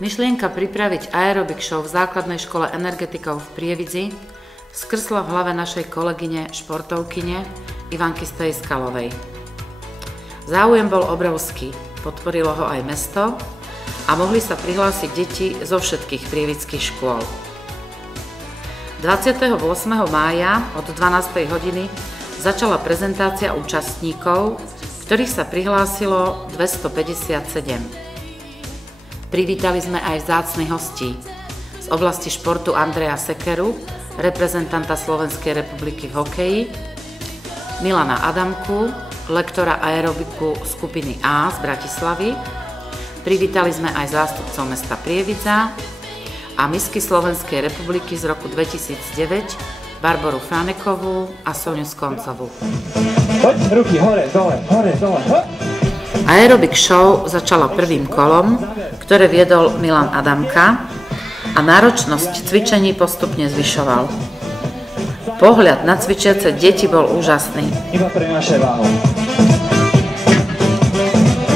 Myšlienka pripraviť aerobik show v základnej škole energetikov v Prievidzi skrsla v hlave našej kolegyne športovkyne Ivanky Stejskalovej. Záujem bol obrovský, podporilo ho aj mesto a mohli sa prihlásiť deti zo všetkých prievidských škôl. 28. mája od 12. hodiny začala prezentácia účastníkov, ktorých sa prihlásilo 257. Privítali sme aj vzácnych hostí z oblasti športu Andreja Sekeru, reprezentanta Slovenskej republiky v hokeji, Milana Adamku, lektora aerobiku skupiny A z Bratislavy. Privítali sme aj zástupcov mesta Prievidza a misky Slovenskej republiky z roku 2009 Barboru Franekovú a Soniu Skoncovú. Poď, ruky hore, dole, hop! Aerobik show začala prvým kolom, ktoré viedol Milan Adamka a náročnosť cvičení postupne zvyšoval. Pohľad na cvičiace deti bol úžasný. Iba pre naše váhu.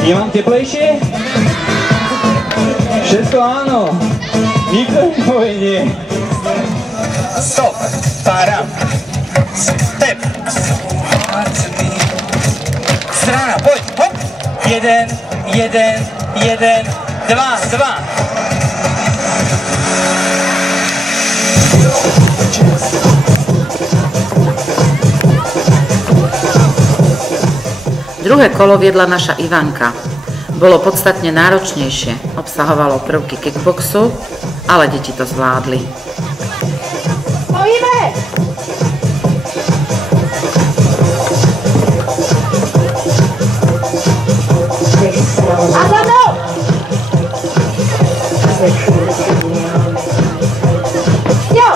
Je vám teplejšie? Všetko áno. Nikto nepovie nie. Stop, para, step, strana, poď, hop, 1, 2. Druhé kolo viedla naša Ivanka. Bolo podstatne náročnejšie, obsahovalo prvky kickboxu, ale deti to zvládli. Pojíme! A za mnou! Jo!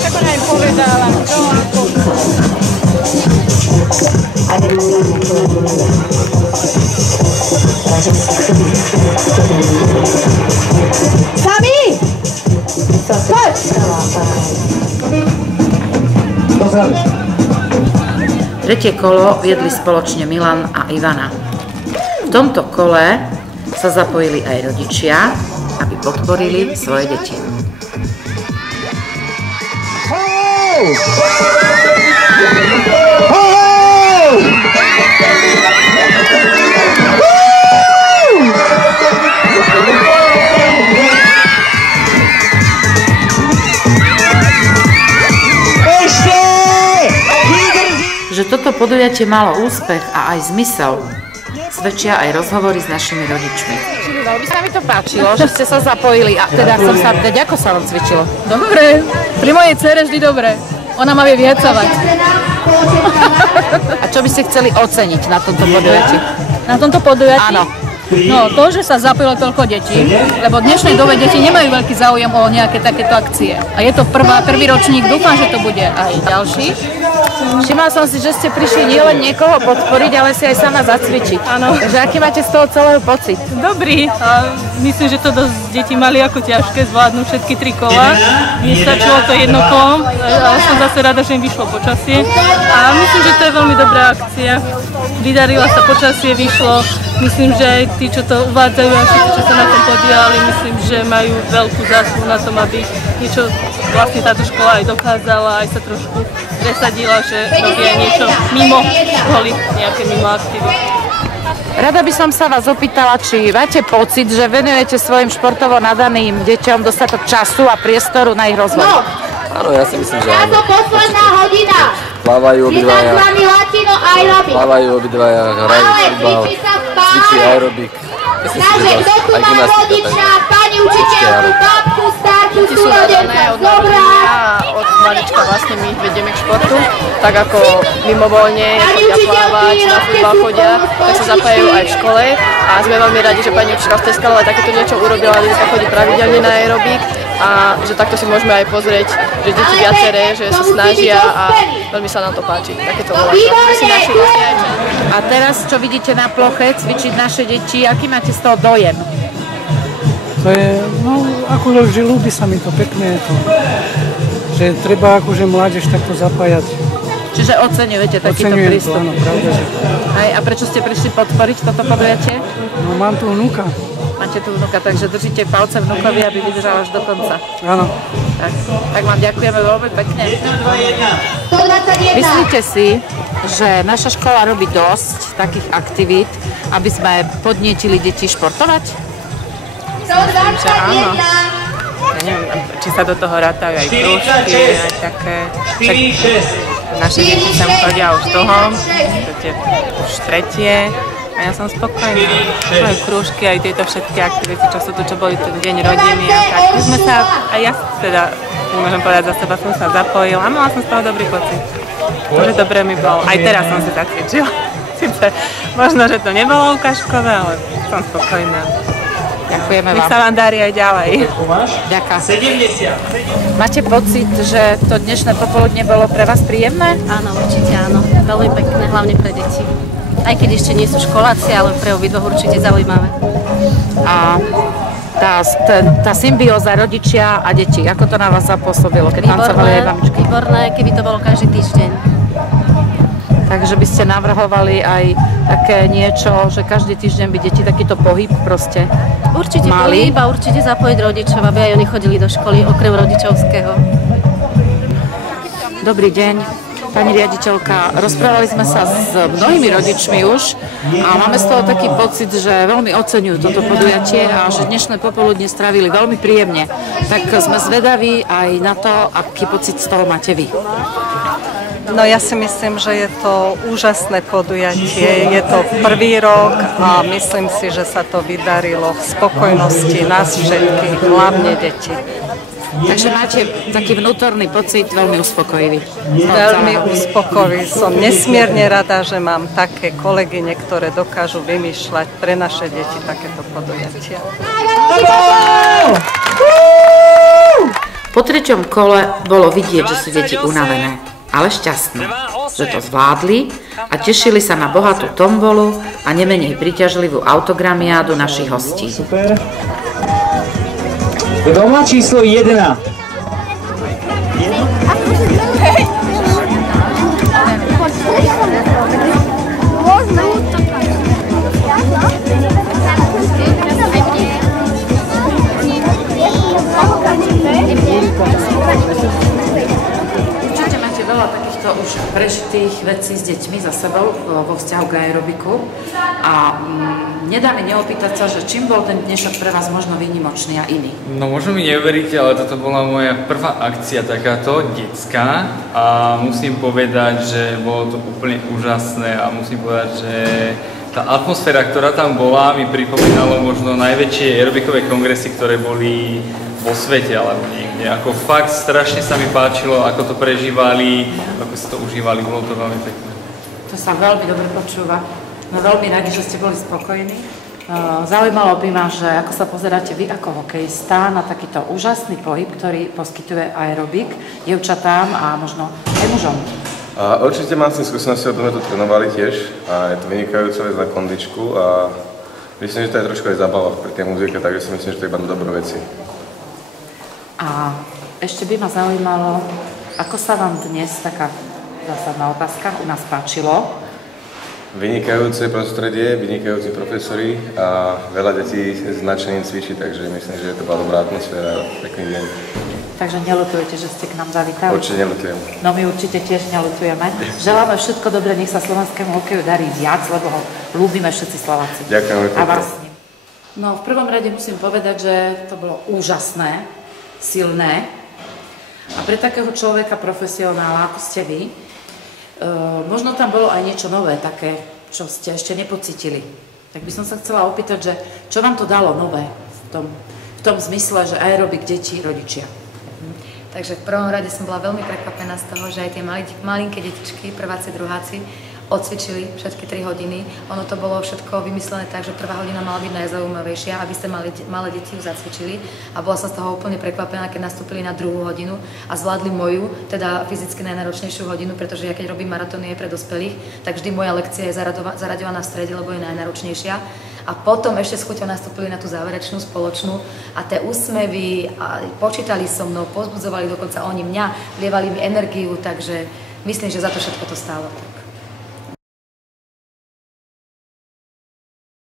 Ako nám povedala, čo ako... Sami! Poď! Tretie kolo viedli spoločne Milan a Ivana. V tomto kole sa zapojili aj rodičia, aby podporili svoje deti. Že toto podujatie malo úspech a aj zmysel, svedčia aj rozhovory s našimi rodičmi. Veľmi sa mi to páčilo, že ste sa zapojili a teda chcem sa pýtať, ako sa vám cvičilo? Dobre, pri mojej dcere vždy dobre. Ona ma vie viacovať. A čo by ste chceli oceniť na tomto podujatí? Na tomto podujatí? Áno. No, to, že sa zapojilo toľko detí, lebo v dnešnej dobe deti nemajú veľký záujem o nejaké takéto akcie. A je to prvý ročník, dúfam, že to bude aj ďalší. Všimla som si, že ste prišli nielen niekoho podporiť, ale si aj sama zacvičiť. Áno. Takže aký máte z toho celého pocit? Dobrý. A myslím, že to dosť deti mali ako ťažké zvládnuť všetky 3 kola. Nestačilo to jedno kolo, ale som zase rada, že im vyšlo počasie. A myslím, že to je veľmi dobrá akcia. Vydarila sa počasie, vyšlo. Myslím, že aj tí, čo to uvádzajú a všetci, čo sa na tom podielali, myslím, že majú veľkú zásluhu na tom, aby niečo vlastne táto škola aj dokázala, aj sa trošku presadila, že robia niečo mimo školy, nejaké mimo aktivity. Rada by som sa vás opýtala, či máte pocit, že venujete svojim športovo nadaným deťom dostatok času a priestoru na ich rozvoj? Áno, ja si myslím, že áno. Táto posledná hodina! Plávajú obidvaja, hrajú futbal, cvičí aerobik. Myslím si, že to aj gymnastika. Pani učiteľku, babku, starku, súrodenca, dobrá! Od malička vlastne my ich vedieme k športu, tak ako mimovoľne chodia plávať, na futbal chodia, tak sa zapájajú aj v škole a sme veľmi radi, že pani učiteľka Stejskalová takéto niečo urobila, dneska chodí pravidelne na aerobik a že takto si môžeme aj pozrieť, že deti viaceré, že sa snažia a veľmi sa nám to páči, takéto voľačo. A teraz, čo vidíte na ploche, cvičiť naše deti, aký máte z toho dojem? To je, no, akože ľúbi sa mi to, pekné je to. Že treba akože mládež takto zapájať Čiže oceňujete takýto Oceňujem to, prístup. áno, pravda, že... Hej, a prečo ste prišli podporiť toto podujatie? No mám tu vnúka. Máte tu vnúka, takže držíte palce vnúkovi, aby vydržal až do konca. Áno. Tak vám ďakujeme veľmi pekne. 121. Myslíte si, že naša škola robí dosť takých aktivít, aby sme podnietili deti športovať? Myslím, že áno. 121. Ja neviem, či sa do toho rátajú aj krúžky, aj také. Naše deti sem chodia už dlho, už tretie. A ja som spokojná. Aj krúžky, aj tieto všetky aktivity, čo sú tu, čo boli ten deň rodiny a tak. My sme sa, aj ja teda, môžem povedať za seba, som sa zapojila a mala som z toho dobrý pocit. Takže dobre mi bolo. Aj teraz som si zacvičila. Sice možno, že to nebolo ukážkové, ale som spokojná. Ďakujeme Nech vám. sa vám darí aj ďalej. Ďakujem. Máte pocit, že to dnešné popoludne bolo pre vás príjemné? Áno, určite áno. Veľmi pekné, hlavne pre deti. Aj keď ešte nie sú školáci, ale pre obidvoch určite zaujímavé. A tá symbióza rodičia a deti, ako to na vás zapôsobilo, keď tancovali aj mamičky? Výborné, keby to bolo každý týždeň. Takže by ste navrhovali aj také niečo, že každý týždeň by deti takýto pohyb proste Určite mali? pohyb a určite zapojiť rodičov, aby aj oni chodili do školy okrem rodičovského. Dobrý deň, pani riaditeľka. Rozprávali sme sa s mnohými rodičmi už a máme z toho taký pocit, že veľmi oceňujú toto podujatie a že dnešné popoludne strávili veľmi príjemne. Tak sme zvedaví aj na to, aký pocit z toho máte vy. No ja si myslím, že je to úžasné podujatie, je to prvý rok a myslím si, že sa to vydarilo v spokojnosti nás všetkých, hlavne deti. Takže máte taký vnútorný pocit veľmi uspokojivý. Veľmi uspokojivý. Som nesmierne rada, že mám také kolegyne, ktoré dokážu vymýšľať pre naše deti takéto podujatia. Po treťom kole bolo vidieť, že sú deti unavené, ale šťastné, že to zvládli a tešili sa na bohatú tombolu a nemenej príťažlivú autogramiádu našich hostí. Super. Doma číslo 1. Určite máte veľa takýchto už prežitých vecí s deťmi za sebou vo vzťahu k aerobiku a nedá mi neopýtať sa, že čím bol ten dnešok pre vás možno výnimočný a iný? No možno mi neveríte, ale toto bola moja prvá akcia takáto, detská a musím povedať, že bolo to úplne úžasné a musím povedať, že tá atmosféra, ktorá tam bola, mi pripomínalo možno najväčšie aerobikové kongresy, ktoré boli vo svete alebo niekde. Ako fakt strašne sa mi páčilo, ako to prežívali, ako si to užívali, bolo to veľmi pekné. To sa veľmi dobre počúva. No veľmi radi, že ste boli spokojní. Zaujímalo by ma, že ako sa pozeráte vy ako hokejista na takýto úžasný pohyb, ktorý poskytuje aerobik dievčatám a možno aj mužom. A určite mám s tým skúsenosti, lebo sme to trénovali tiež a je to vynikajúca vec na kondičku a myslím, že to je trošku aj zábava pri tej muzike, takže si myslím, že to je iba do dobré veci. A ešte by ma zaujímalo, ako sa vám dnes, taká zásadná otázka, u nás páčilo? Vynikajúce prostredie, vynikajúci profesori a veľa detí značne cvičí, takže myslím, že to bola dobrá atmosféra a pekný deň. Takže neľutujete, že ste k nám zavítali? Určite neľutujem. No my určite tiež neľutujeme. Želáme všetko dobré, nech sa slovenskému hokeju darí viac, lebo ho ľúbime všetci Slováci. Ďakujem. A vás s ním. No v prvom rade musím povedať, že to bolo úžasné, silné. A pre takého človeka, profesionála, ako ste vy, možno tam bolo aj niečo nové, také, čo ste ešte nepocítili. Tak by som sa chcela opýtať, že čo vám to dalo nové v tom zmysle, že aerobik, deti, rodičia? Takže v prvom rade som bola veľmi prekvapená z toho, že aj tie malinké detičky, prváci, druháci, odcvičili všetky 3 hodiny. Ono to bolo všetko vymyslené tak, že prvá hodina mala byť najzaujímavejšia, aby ste malé deti ju zacvičili. A bola som z toho úplne prekvapená, keď nastúpili na 2. hodinu a zvládli moju, teda fyzicky najnáročnejšiu hodinu, pretože ja keď robím maratóny aj pre dospelých, tak vždy moja lekcia je zaraďovaná v strede, lebo je najnáročnejšia. A potom ešte s chuťou nastúpili na tú záverečnú spoločnú a tie úsmevy, a počítali so mnou, pozbudzovali dokonca oni mňa, vlievali mi energiu, takže myslím, že za to všetko to stálo. Tak.